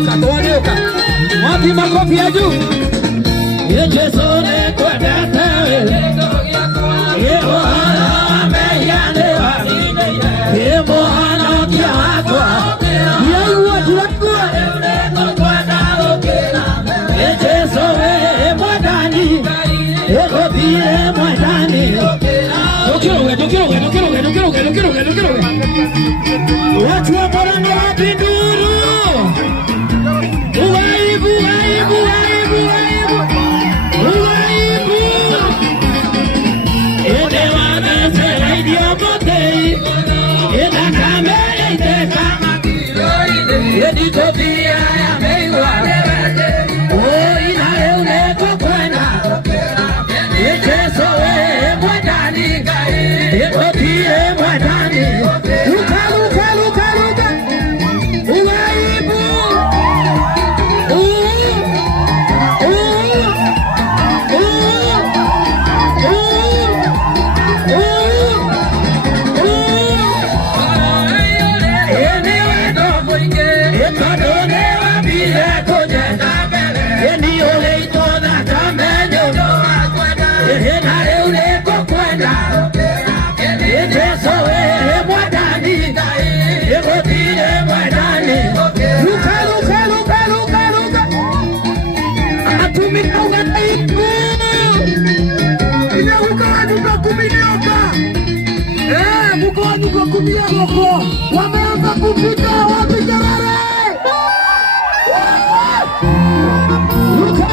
toaneuka. Wapi makofi ya juu? Yesu ni kwa data. Yebo ameyanewa. Yebo anakia wako. Yesu atukua. Yesu mwadani. Yebo pia mwadani. Dokiroge. Watu wa Morano wapinduru. Uwaibu. Ede wana zaidi ya motei. Eda kamera iteka. Edi topia ya meiwa. Ina euneko kwena. Yesu mwadani. Yesu pia mwadani. Luka. Uwaibu. Wameanza kupika wapigarare. Luka.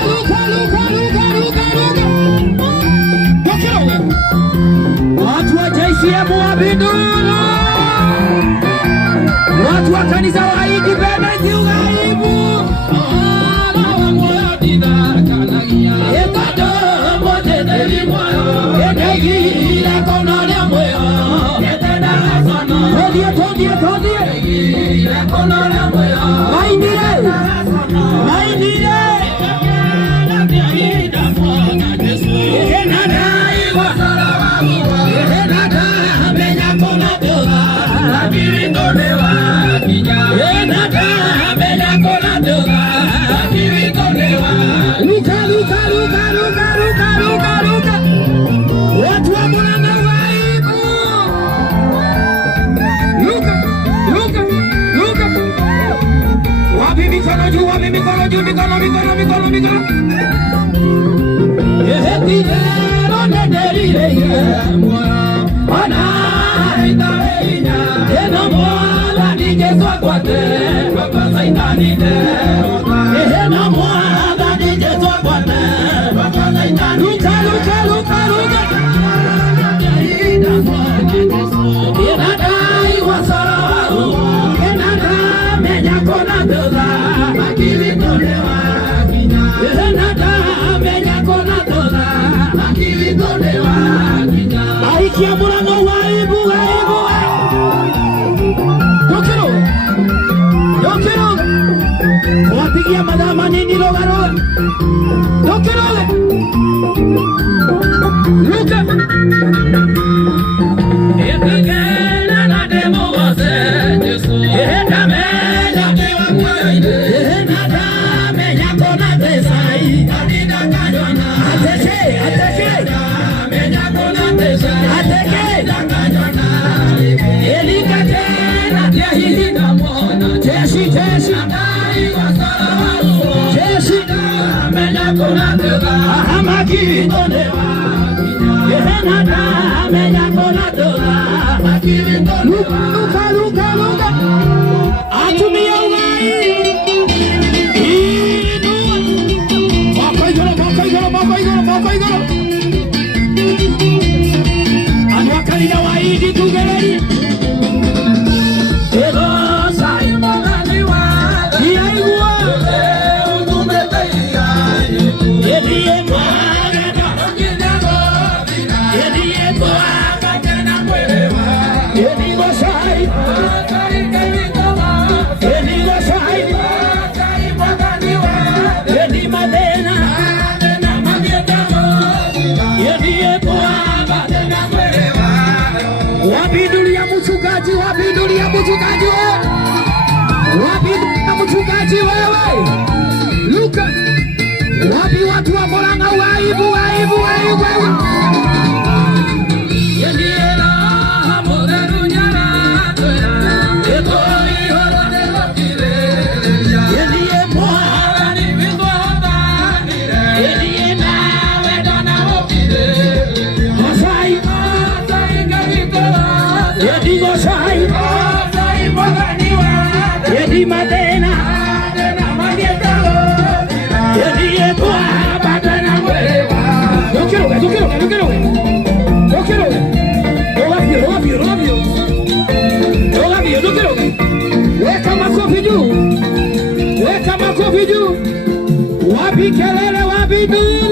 Watu wa JCM wapinduru. Watu wa kanisa wa Independence ugaibu. Watu wa Morano waibu. Luka. Wapi mikono juu. Yehetiro nederire Wana itareina Yeno mwala nijeswa kwate Wapasa inanite Yeno mwala nijeswa kwate Wapasa inanite Luka Yenadai wasaru Yenada menya kona dola Makili tolewa Yenada menya kona dola Makili tolewa Aiki ya Morano waibu Dokiro Wapigia madama nini logaro Dokiro Luka Yepigena na demo wase Yesu Yehena menya kiwa kwaide Yehena da menya kona tesai Adida kanyona Ateke Menya kona tesai Ateke kanyona Elikate na tia hili na mwana Jeshi Andai wasala walu Jeshi menya kona tesai Ahamaki tonewa Yehenada menya kona dola Makiri tonewa Luka Atumia wai Makaigoro Anwakalina waidi tugereri Ego saimo ganiwa Iyaigua Utumeteia Yediye magana Yediye toaka Tena mwerewa Yedigo sai makofi juu. Wapi kelele, wapi nuru?